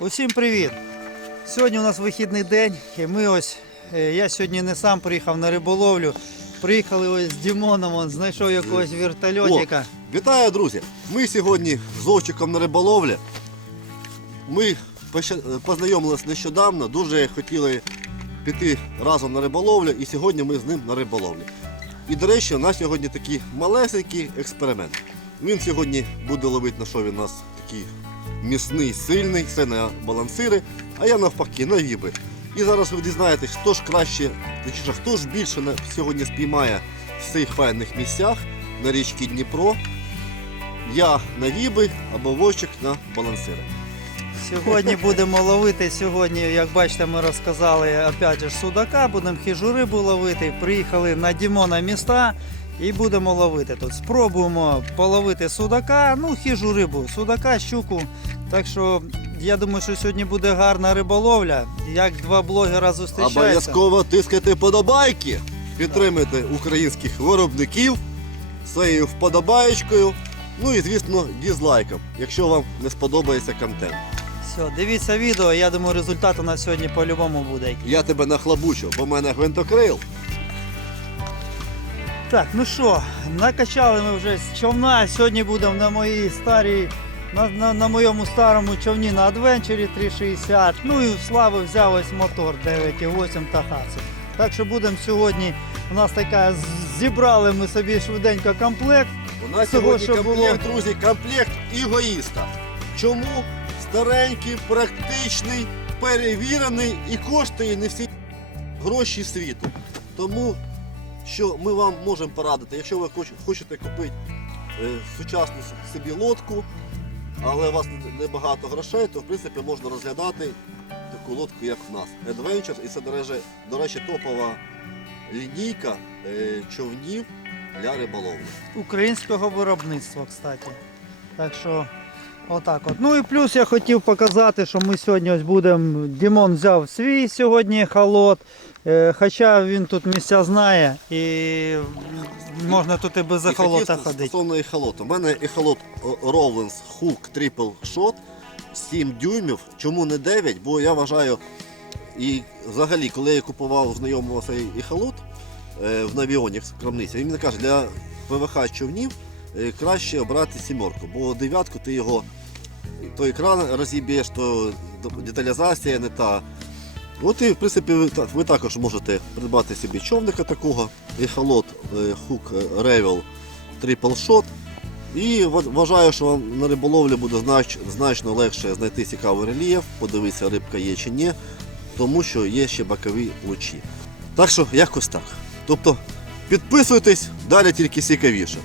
Усім привіт! Сьогодні у нас вихідний день, і ми ось, е, я сьогодні не сам приїхав на риболовлю. Приїхали ось з Дімоном, он знайшов якогось вертольотика. Вітаю, друзі! Ми сьогодні з Овчиком на риболовлі. Ми познайомились нещодавно, дуже хотіли піти разом на риболовлю, і сьогодні ми з ним на риболовлі. І, до речі, у нас сьогодні такий малесенький експеримент. Він сьогодні буде ловити на він у нас такий міцний, сильний, це на балансири, а я навпаки на віби. І зараз ви дізнаєтесь, хто ж краще, точніше, хто ж більше сьогодні спіймає в цих файних місцях на річці Дніпро. Я на віби або вовчик на балансири. Сьогодні будемо ловити. Сьогодні, як бачите, ми розказали опять же судака, будемо хижу рибу ловити. Приїхали на Дімона міста і будемо ловити тут. Спробуємо половити судака, ну хижу рибу, судака, щуку. Так що я думаю, що сьогодні буде гарна риболовля. Як два блогера зустрічаються. Обов'язково тискайте подобайки, підтримуйте українських виробників своєю вподобаєчкою. Ну і звісно дізлайком, якщо вам не сподобається контент. Все, дивіться відео, я думаю, результат у нас сьогодні по-любому буде. Я тебе нахлабучу, бо в мене гвинтокрил. Так, ну що, накачали ми вже з човна. Сьогодні будемо на моїй старій, на, на, на моєму старому човні на Adventure 360. Ну і в Слави взяв ось мотор 9,8 Тахацу. Так що будемо сьогодні. У нас така зібрали ми собі швиденько комплект. У нас Того, сьогодні комплект, було. друзі, комплект егоїста. Чому? Старенький, практичний, перевірений і коштує не всі гроші світу. Тому що ми вам можемо порадити, якщо ви хоч- хочете купити е, сучасну собі лодку, але у вас небагато грошей, то в принципі можна розглядати таку лодку, як в нас. Adventure, і це, до речі, топова лінійка е, човнів для риболовлі. українського виробництва, кстати. Так що, отак от. Ну і плюс я хотів показати, що ми сьогодні ось будемо. Дімон взяв свій сьогодні холод. Е, Хоча він тут місця знає і можна тут і без ехолота ходити. Стосовно ехолоту. У мене ехолот Rowlands Hook Triple Shot 7 дюймів. Чому не 9? Бо я вважаю, і взагалі, коли я купував знайомого цей ехолот е, в Навіоні в крамниці, він мені каже, для ПВХ човнів е, краще обрати сімерку, бо дев'ятку ти його то екран розіб'єш, то деталізація не та. От і в принципі ви, ви також можете придбати собі човника такого, ехолот Hook Revel Triple Shot. І вважаю, що вам на риболовлі буде знач, значно легше знайти цікавий рельєф, подивитися, рибка є чи ні, тому що є ще бокові лучі. Так що якось так. Тобто підписуйтесь, далі тільки цікавіше.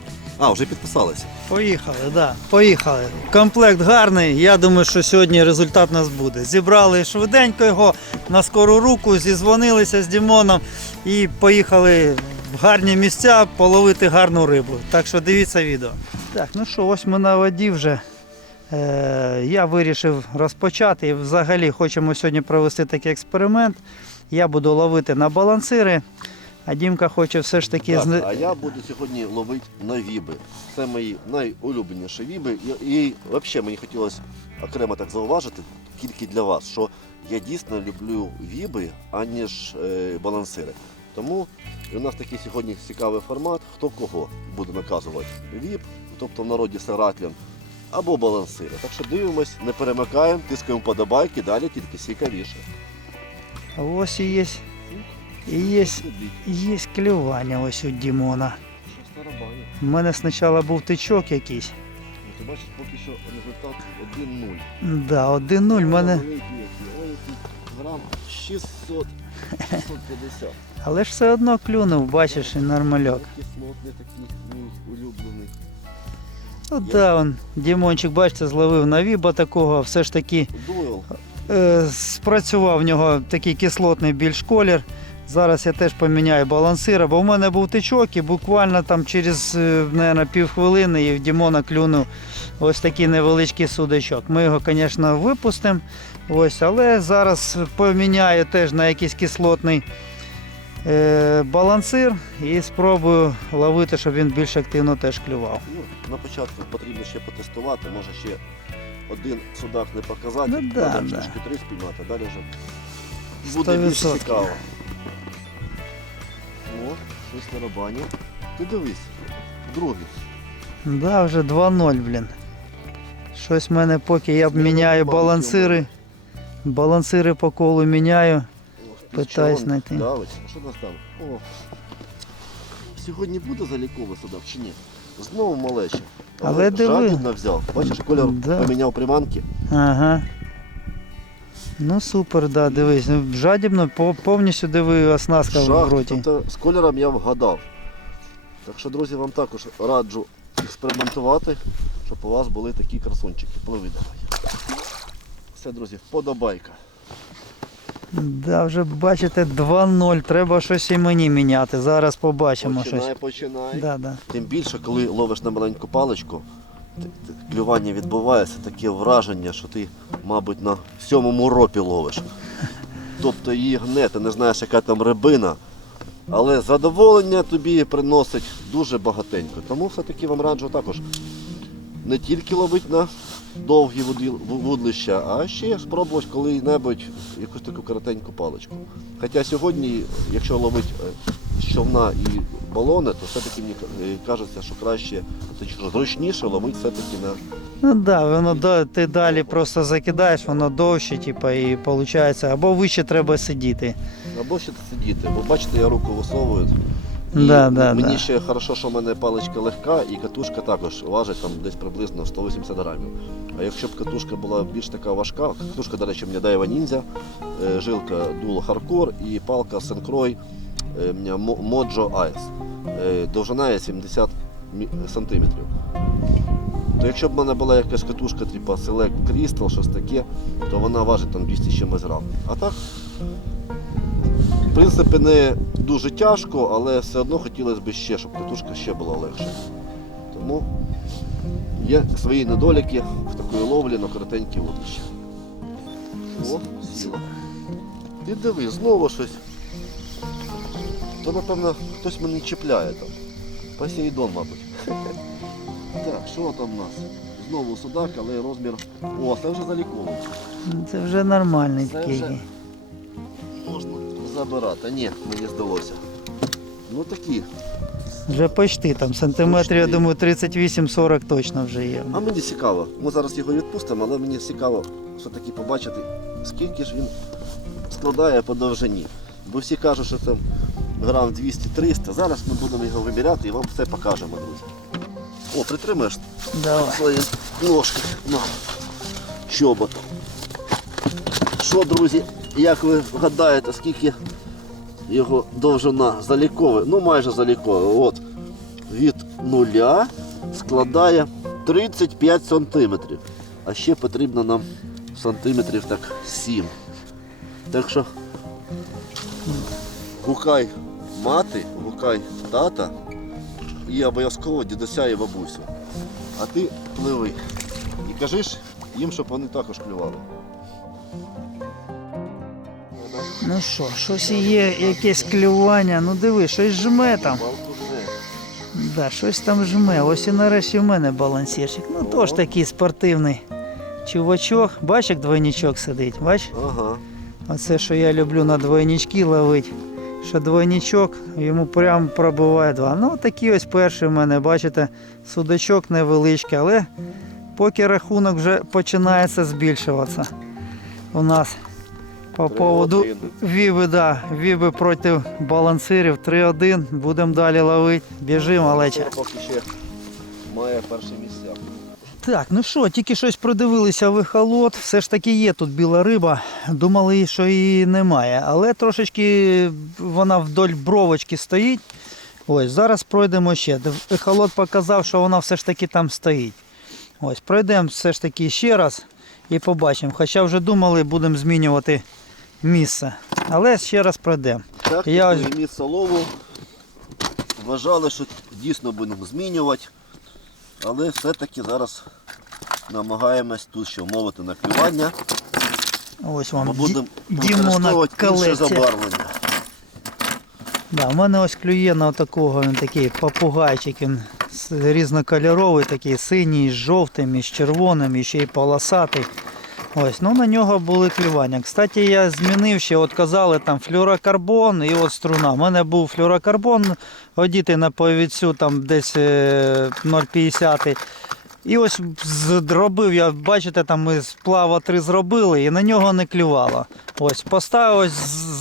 А, вже підписалися. Поїхали, да, поїхали. Комплект гарний. Я думаю, що сьогодні результат у нас буде. Зібрали швиденько його на скору руку, зізвонилися з Дімоном і поїхали в гарні місця половити гарну рибу. Так що дивіться відео. Так, ну що, ось ми на воді вже. Е, я вирішив розпочати. І взагалі хочемо сьогодні провести такий експеримент. Я буду ловити на балансири, а Дімка хоче все ж таки Так, зна- а я буду сьогодні ловити на віби. Це мої найулюбленіші віби. І, і взагалі мені хотілося окремо так зауважити, тільки для вас, що я дійсно люблю віби, аніж е, балансири. Тому у нас такий сьогодні цікавий формат, хто кого буде наказувати. Віп, тобто в народі це або балансири. Так що дивимось, не перемикаємо, тискаємо подобайки, далі тільки цікавіше. А Ось і є, і є, є клювання ось у Дімона. У мене спочатку був тичок якийсь. Ну, Ти бачиш, поки що результат 1-0. Да, 1-0 мене. Грам 600, 650. Але ж все одно клюнув, бачиш, і нормальок. Кислотний такий мій улюблений. Ну да, он, Дімончик, бачите, зловив на віба такого, все ж таки Дуел. е, спрацював в нього такий кислотний більш колір. Зараз я теж поміняю балансира, бо в мене був тичок і буквально там через е, наверно, півхвилини і в Дімона клюнув ось такий невеличкий судачок. Ми його, звісно, випустимо. Ось, але зараз поміняю теж на якийсь кислотний е, балансир і спробую ловити, щоб він більш активно теж клював. Ну, на початку потрібно ще потестувати, може ще один судак не показати, Ну да, да. три спіймати, далі вже буде більш цікаво. О, щось на рабані. Ти дивись, другий. Да, вже 2-0, блін. Щось в мене поки я Зміни міняю балансири. Балансири по колу міняю. Питаюсь знайти. Що нас там? О. Сьогодні буде заліковий судак чи ні? Знову малече. Але диви. жадібно взяв. Бачиш, кольор Да. поміняв приманки. Ага. Ну супер, да, дивись. Ну, жадібно, по- повністю диви оснастка в Шах, роті. тобто з кольором я вгадав. Так що, друзі, вам також раджу експериментувати, щоб у вас були такі красунчики. Пливи давай. Все, друзі, вподобайка. Да, вже бачите 2-0. Треба щось і мені міняти. Зараз побачимо Починай, щось. починай. Да, да. Тим більше, коли ловиш на маленьку паличку, клювання відбувається, таке враження, що ти, мабуть, на сьомому ропі ловиш. Тобто її гне, ти не знаєш, яка там рибина. Але задоволення тобі приносить дуже багатенько. Тому все-таки вам раджу також не тільки ловити на довгі вудлища, а ще спробувати коли-небудь якусь таку коротеньку паличку. Хоча сьогодні, якщо ловити е, човна і балони, то все-таки мені е, кажеться, що краще, зручніше ловити все-таки на Ну да, воно да, ти далі просто закидаєш, воно довше, типа, і виходить, або вище треба сидіти. або ще сидіти. Бо бачите, я руку висовую. Да, да, мені да. ще хорошо, що в мене паличка легка і катушка також важить там десь приблизно 180 грамів. А якщо б катушка була більш така важка, катушка, до речі, у мене Дайва Ніндзя, е, жилка Dual Hardcore і палка Сенкрой е, Mojo Ice. Е, Довжина є 70 мі- сантиметрів. То якщо б в мене була якась катушка, типу Select Crystal, щось таке, то вона важить там 200 з чимось грам. А так, в принципі, не дуже тяжко, але все одно хотілося б ще, щоб катушка ще була легша. Тому є свої недоліки в такої ловлі на коротенькі вудлища. О, сіла. Ти диви, знову щось. То, напевно, хтось мене чіпляє там. Посейдон, мабуть. Так, що там у нас? Знову судак, але розмір. О, це вже заліковий. Це вже нормальний Це такий. вже- Можна забирати. Ні, мені здалося. Ну такі. Вже почти там сантиметрів, я думаю, 38-40 точно вже є. А мені цікаво. Ми зараз його відпустимо, але мені цікаво все-таки побачити, скільки ж він складає по довжині. Бо всі кажуть, що це грам 200-300. Зараз ми будемо його виміряти і вам все покажемо, друзі. О, притримаєш Давай. свої ножки на чоботом. Що, друзі, як ви гадаєте, скільки його довжина заліковий? Ну майже заліковий. От від нуля складає 35 сантиметрів. А ще потрібно нам сантиметрів так 7. Так що гукай мати, гукай тата і обов'язково дідуся і бабусю. А ти пливи. І кажеш їм, щоб вони також клювали. Ну що, щось є, якесь клювання. Ну диви, щось жме там. Да, щось там жме. Ось і нарешті в мене балансірчик. Ну теж такий спортивний чувачок. Бач, як двойничок сидить, бач? Ага. Оце, що я люблю на двойнички ловити. Що двойничок йому прямо пробиває два. Ну такий ось перший в мене, бачите, судачок невеличкий, але поки рахунок вже починається збільшуватися. У нас по поводу віби, да, віби проти балансирів 3-1. Будемо далі ловити. Біжимо, малеча. Поки ще має перше місце. Так, ну що, тільки щось продивилися в. Все ж таки є тут біла риба. Думали, що її немає. Але трошечки вона вдоль бровочки стоїть. Ось, зараз пройдемо ще. Ехолот показав, що вона все ж таки там стоїть. Ось, пройдемо все ж таки ще раз і побачимо. Хоча вже думали, будемо змінювати місце. Але ще раз пройдемо. Так, я... місце лову. Вважали, що дійсно будемо змінювати. Але все-таки зараз намагаємось тут ще вмовити на клювання. Ось вам Ми будемо використовувати інше забарвлення. Да, в мене ось клює на такого, він такий попугайчик, він різнокольоровий, такий синій, з жовтим, з червоним, і ще й полосатий. Ось, ну на нього були клювання. Кстати, я змінив ще, от казали там флюрокарбон і от струна. У мене був флюрокарбон, одіти на повідцю там десь е, 0,50. І ось зробив я, бачите, там ми з плава 3 зробили і на нього не клювало. Ось поставив ось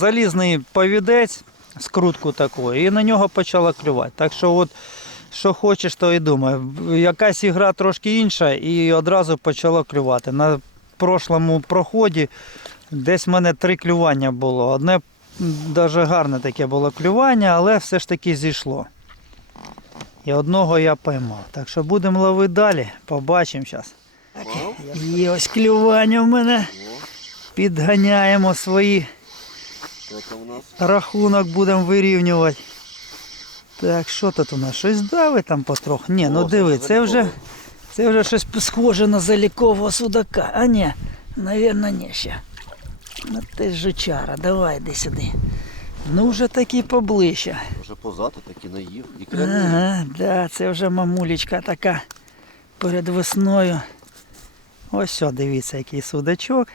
залізний повідець, скрутку таку, і на нього почало клювати. Так що от що хочеш, то і думай. Якась ігра трошки інша і одразу почало клювати. На прошлому проході десь в мене три клювання було. Одне навіть гарне таке було клювання, але все ж таки зійшло. І одного я поймав. Так що будемо ловити далі, побачимо зараз. Є ось клювання в мене. Підганяємо свої рахунок будемо вирівнювати. Так, що тут у нас? Щось давить там потроху. Ні, ну диви, це вже. Це вже щось схоже на залікового судака. А ні, навірно, ні ще. Ну ти ж жучара, давай йди сюди. Ну вже таки поближче. Вже позаду таки наїв. І. Ага, да, це вже мамулечка така перед весною. Ось все, дивіться, який судачок.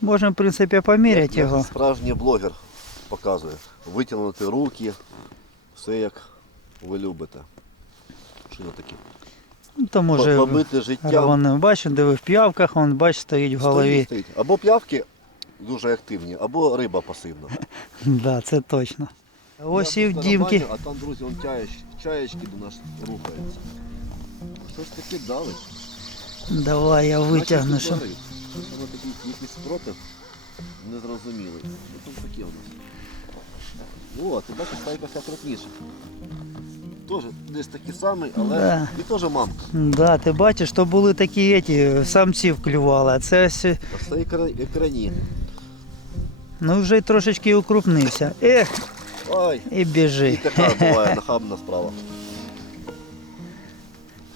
Можемо, в принципі, поміряти Як його. Справжній блогер показує. Витягнути руки, все як ви любите. Що це таке? Ну, то може Побити життя. Бачу, де ви в п'явках, он бач, стоїть в голові. Стоїть, стоїть. Або п'явки дуже активні, або риба пасивна. Да, це точно. Ось і в дімки. А там, друзі, он чаєч, чаєчки до нас рухаються. Щось таке давить. Давай я витягну. Що... Воно такий якийсь спротив незрозумілий. Що там таке у нас? О, ти бачиш, стайка вся крупніша. Теж десь такий самий, але Да. і теж мамка. Да, ти бачиш, то були такі еті, самців клювали, а це ось, А це екрані. ну вже й трошечки укрупнився. Ех, Ай, і і така буває нахабна справа.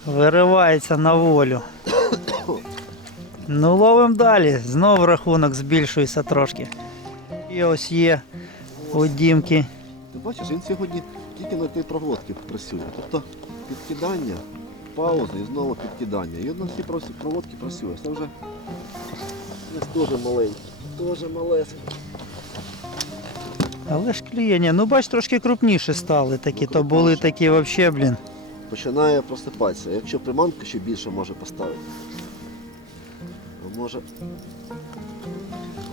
Виривається на волю. Ну, ловимо далі. Знов рахунок збільшується трошки. І ось є у дімки. Ти бачиш, він сьогодні тільки на тій проводці працює. Тобто підкидання, пауза і знову підкидання. І на цій прос- проводці працює. Це вже теж маленький, теж малесенький. Але ж клює, ні, ну бач, трошки крупніші стали такі, то були такі взагалі, блін. Починає просипатися. Якщо приманка ще більше може поставити. А може.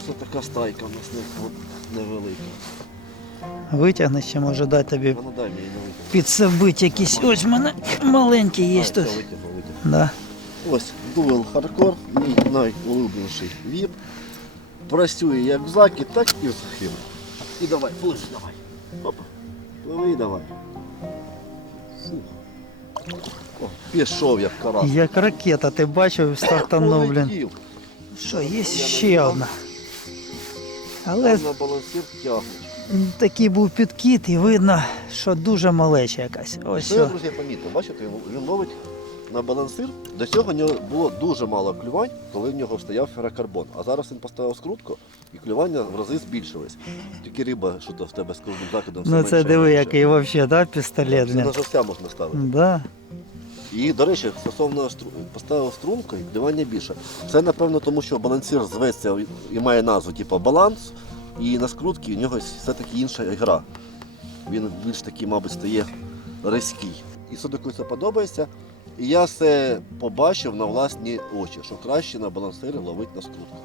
Це така стайка у нас не- невелика. Витягне ще може дати тобі підсобити якісь. Ось в мене маленький є А, тут. витягну, витягну. Да. Ось Dual Hardcore, мій найулюбленіший віп. Працює як в закі, так і в захим. І давай, пливи, давай. Опа. Пливи, давай. Фух. О, пішов як карас. Як ракета, ти бачив, стартанув, блін. Що, є ще одна. Але На балансір тягне. Такий був підкіт і видно, що дуже малеча якась. Ось. Це я, друзі, помітив. Бачите, він, ловить на балансир. До цього в нього було дуже мало клювань, коли в нього стояв ферокарбон. А зараз він поставив скрутку і клювання в рази збільшились. Тільки риба, що то в тебе з кожним закидом. все Ну менше це і диви, менше. який взагалі, да, пістолет, Це блін. на живця можна ставити. Да. І, до речі, стосовно стру... поставив струнку і клювання більше. Це, напевно, тому що балансир зветься і має назву, типу баланс, і на скрутці у нього все-таки інша гра. Він більш такий, мабуть, стає різкий. І судаку це подобається. І я це побачив на власні очі, що краще на балансирі ловити на скрутку.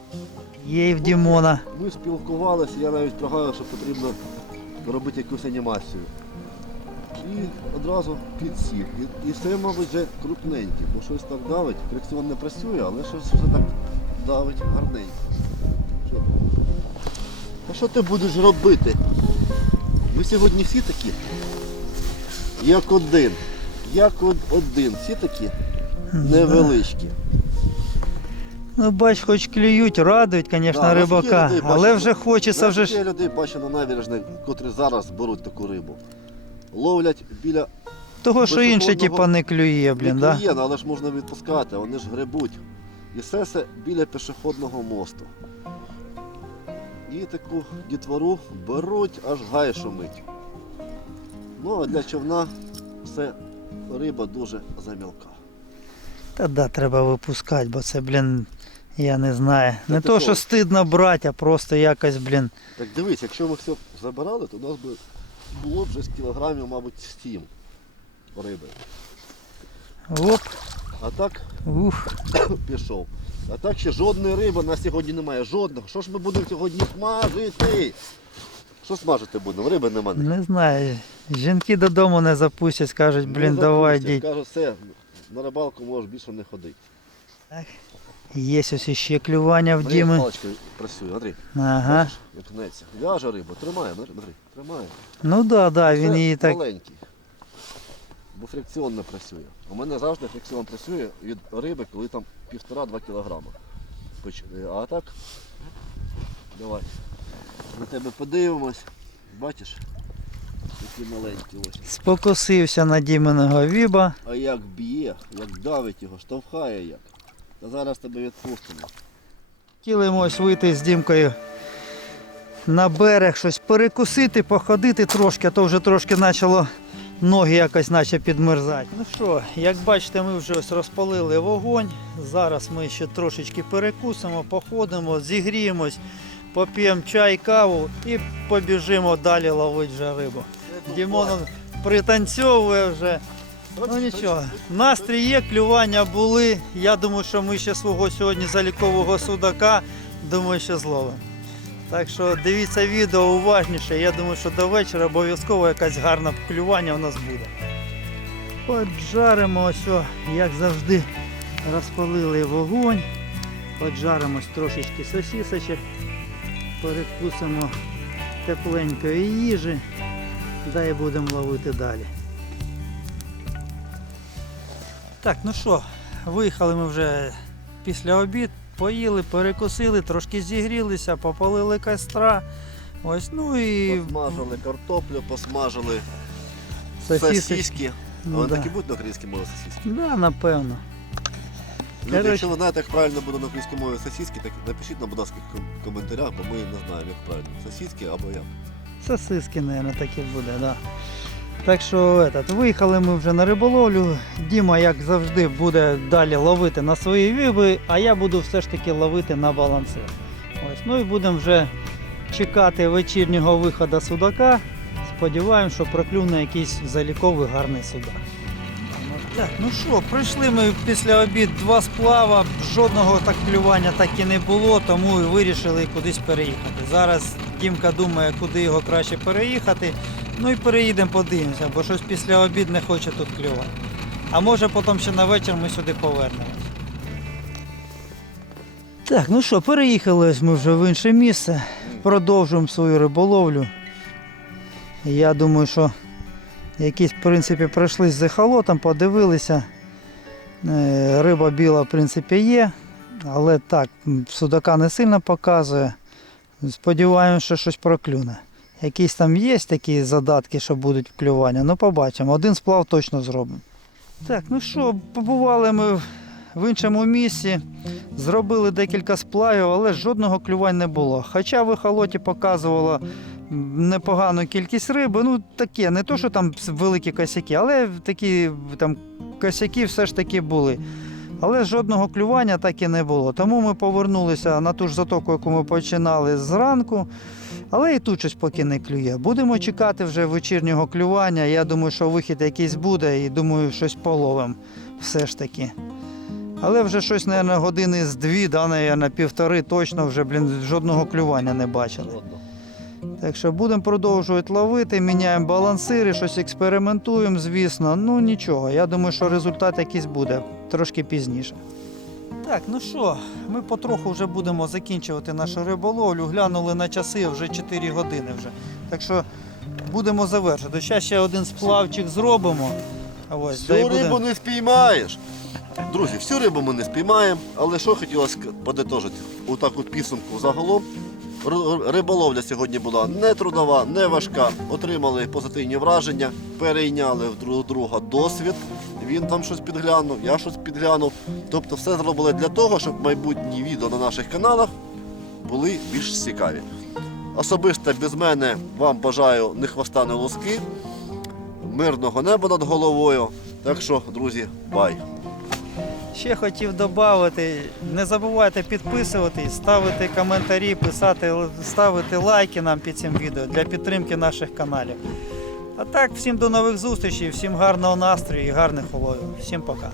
Є в Дімона. Ми спілкувалися, я навіть прогадав, що потрібно робити якусь анімацію. І одразу підсів. І, і все, мабуть, вже крупненьке, бо щось так давить. Фрикціон не працює, але щось вже так давить гарненько. А що ти будеш робити? Ми сьогодні всі такі, як один. Як один. Всі такі невеличкі. Ну бач, хоч клюють, радують, звісно, Да, рибака, наскільки людей але вже хочеться вже ж. Я людей бачу на набережних, котрі зараз беруть таку рибу. Ловлять біля Того, що інше, типа, не клює, блін, да? Є, але ж можна відпускати, вони ж грибуть. І все це біля пішохідного мосту. І таку дітвору беруть, аж гай шумить. Ну а для човна все риба дуже замілка. Та да, треба випускати, бо це, блін, я не знаю. Та не ти то, що? що стидно брати, а просто якось, блін. Так дивись, якщо ми все забирали, то у нас би було б вже з кілограмів, мабуть, 7 риби. Оп, А так ух. пішов. А так ще жодної риби на сьогодні немає. Жодного. Що ж ми будемо сьогодні смажити? Що смажити будемо? Риби немає. Не знаю. Жінки додому не запустять, скажуть, Не блін, давай йдіть. Кажу, все, на рибалку можеш більше не ходити. Є ось іще клювання в Діми. паличкою працюю, Андрій. Ага. Бачиш, як гнеться. В'яже рибу, тримає, Андрій, тримає. Ну да, да, він її так. маленький. Бо фрикціонно працює. У мене завжди фрикціон працює від риби, коли там півтора-два кілограма. Е, А так, давай. На тебе подивимось. Бачиш? Такі маленькі ось. Спокусився на Діменого віба. А як б'є, як давить його, штовхає як. Та зараз тебе відпустимо. Хотіли вийти з Дімкою на берег, щось перекусити, походити трошки, а то вже трошки почало ноги якось наче підмерзати. Ну що, як бачите, ми вже ось розпалили вогонь. Зараз ми ще трошечки перекусимо, походимо, зігріємось, поп'ємо чай, каву і побіжимо далі ловити вже рибу. Дімон пританцьовує вже. Ну нічого, настрій є, клювання були. Я думаю, що ми ще свого сьогодні залікового судака, думаю, що зловимо. Так що дивіться відео уважніше. Я думаю, що до вечора обов'язково якась гарна клювання у нас буде. Поджаримо ось, як завжди, розпалили вогонь. Поджаримось трошечки сосісочок, перекусимо тепленької їжі, да і будемо ловити далі. Так, ну що, виїхали ми вже після обід, поїли, перекусили, трошки зігрілися, попалили костра. Ось, ну і Посмажили картоплю, посмажили сосиски. Ну, вони да. такі будуть на українській мові сосиски? Да, напевно. Люди, Коротше. якщо ви знаєте, як правильно буде на українській мові сосиски, так напишіть нам, будь ласка, в коментарях, бо ми не знаємо, як правильно. Сосиски або як. Сосиски, мабуть, так і буде, да. Так що этот, виїхали ми вже на риболовлю. Діма, як завжди, буде далі ловити на свої віби, а я буду все ж таки ловити на балансир. Ось, ну і будемо вже чекати вечірнього виходу судака. Сподіваємось, що проклюне якийсь заліковий гарний судак. Так, ну що, пройшли ми після обід два сплава, жодного так клювання так і не було, тому і вирішили кудись переїхати. Зараз Дімка думає, куди його краще переїхати. Ну і переїдемо, подивимося, бо щось після обід не хоче тут клювати. А може потім ще на вечір ми сюди повернемось. Так, ну що, переїхали ми вже в інше місце. Продовжуємо свою риболовлю. Я думаю, що якісь, в принципі, пройшли з ехолотом, подивилися. Е, Риба біла, в принципі, є, але так, судака не сильно показує. Сподіваємося, що щось проклюне. Якісь там є такі задатки, що будуть клювання. Ну, побачимо. Один сплав точно зробимо. Так, ну що, побували ми в- іншому місці, зробили декілька сплавів, але жодного клювань не було. Хоча в ехолоті показувало непогану кількість риби. Ну, таке, не то, що там великі косяки, але такі там косяки все ж таки були. Але жодного клювання так і не було. Тому ми повернулися на ту ж затоку, яку ми починали зранку. Але і тут щось поки не клює. Будемо чекати вже вечірнього клювання. Я думаю, що вихід якийсь буде і думаю, щось половимо все ж таки. Але вже щось, мабуть, години з дві, да, мабуть, півтори точно вже, блін, жодного клювання не бачили. Так що будемо продовжувати ловити, міняємо балансири, щось експериментуємо, звісно. Ну нічого, я думаю, що результат якийсь буде трошки пізніше. Так, ну що, ми потроху вже будемо закінчувати нашу риболовлю. Глянули на часи вже 4 години вже. Так що будемо завершити. Зараз ще один сплавчик зробимо. Ось, Всю рибу рибу не спіймаєш. Друзі, всю рибу ми не спіймаємо, але що хотілося подитожити у таку підсумку загалом. Риболовля сьогодні була не трудова, не важка. Отримали позитивні враження, перейняли в друг друга досвід. Він там щось підглянув, я щось підглянув. Тобто все зробили для того, щоб майбутні відео на наших каналах були більш цікаві. Особисто без мене вам бажаю не хвоста, не лоски, мирного неба над головою Так що, друзі, бай. Ще хотів додати, не забувайте підписуватись, ставити коментарі, писати, ставити лайки нам під цим відео для підтримки наших каналів. А так, всім до нових зустрічей, всім гарного настрою і гарних уловів. Всім пока.